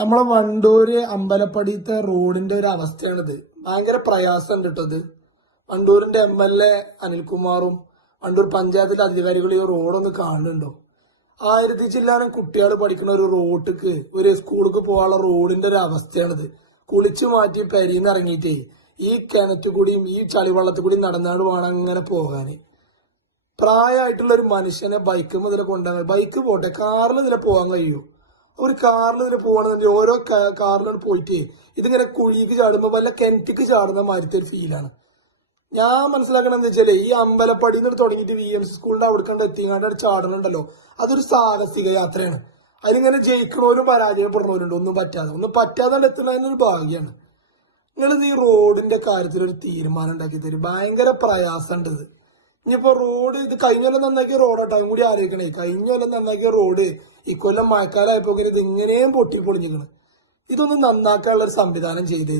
നമ്മളെ വണ്ടൂര് അമ്പലപ്പടിയത്തെ റോഡിന്റെ ഒരു അവസ്ഥയാണിത്. ഭയങ്കര പ്രയാസം കിട്ടത് വണ്ടൂരിന്റെ എം എൽ എ അനിൽകുമാറും വണ്ടൂർ പഞ്ചായത്തിലെ അധികാരികളും ഈ റോഡൊന്ന് കാണുന്നുണ്ടോ? ആയിരത്തി ചില്ലാനം കുട്ടികൾ പഠിക്കുന്ന ഒരു റോട്ടിക്ക് ഒരു സ്കൂൾക്ക് പോകാനുള്ള റോഡിന്റെ ഒരു അവസ്ഥയാണിത്. കുളിച്ചു മാറ്റി പെരീന്ന് ഇറങ്ങിയിട്ടേ ഈ കിണറ്റ് കൂടിയും ഈ ചളിവെള്ളത്തിൽ കൂടിയും നടന്നാണ് വേണം അങ്ങനെ പോകാന്. പ്രായമായിട്ടുള്ള ഒരു മനുഷ്യനെ ബൈക്ക് മുതൽ കൊണ്ടുപോകാൻ ബൈക്ക് പോട്ടെ കാറിൽ ഇതിലെ പോകാൻ കഴിയൂ? ഒരു കാറിൽ ഇങ്ങനെ പോകണമെന്നുണ്ടെങ്കിൽ ഓരോ കാറിലാണ് പോയിട്ട് ഇതിങ്ങനെ കുഴിക്ക് ചാടുമ്പോൾ വല്ല കിണറ്റിക്ക് ചാടുന്ന മാതിരത്തെ ഒരു ഫീലാണ് ഞാൻ മനസ്സിലാക്കണം എന്താ വെച്ചാൽ ഈ അമ്പലപ്പടിയിൽ നിന്ന് തുടങ്ങിയിട്ട് വി എം സി സ്കൂളിന്റെ അവിടെ കണ്ട് എത്തിങ്ങാണ്ട് ചാടണുണ്ടല്ലോ. അതൊരു സാഹസിക യാത്രയാണ്. അതിനിങ്ങനെ ജയിക്കണവരും പരാജയപ്പെടുന്നവരുണ്ട്. ഒന്നും പറ്റാതെ. ഒന്നും പറ്റാതെ എത്തുന്നതിനൊരു ഭാഗ്യമാണ് നിങ്ങൾ ഈ റോഡിന്റെ കാര്യത്തിൽ ഒരു തീരുമാനം ഉണ്ടാക്കി തരും ഭയങ്കര പ്രയാസമുണ്ട് ഇത്. ഇനിയിപ്പോ റോഡ് ഇത് കഴിഞ്ഞ കൊല്ലം നന്നാക്കിയ റോഡാട്ടോ അതും കൂടി ആലോചിക്കണേ. കഴിഞ്ഞ കൊല്ലം നന്നാക്കിയ റോഡ് ഇക്കൊല്ലം മഴക്കാലമായപ്പോ ഇത് ഇങ്ങനെയും പൊട്ടി പൊളിഞ്ഞിരിക്കണം ഇതൊന്നും നന്നാക്കാനുള്ള ഒരു സംവിധാനം ചെയ്തേ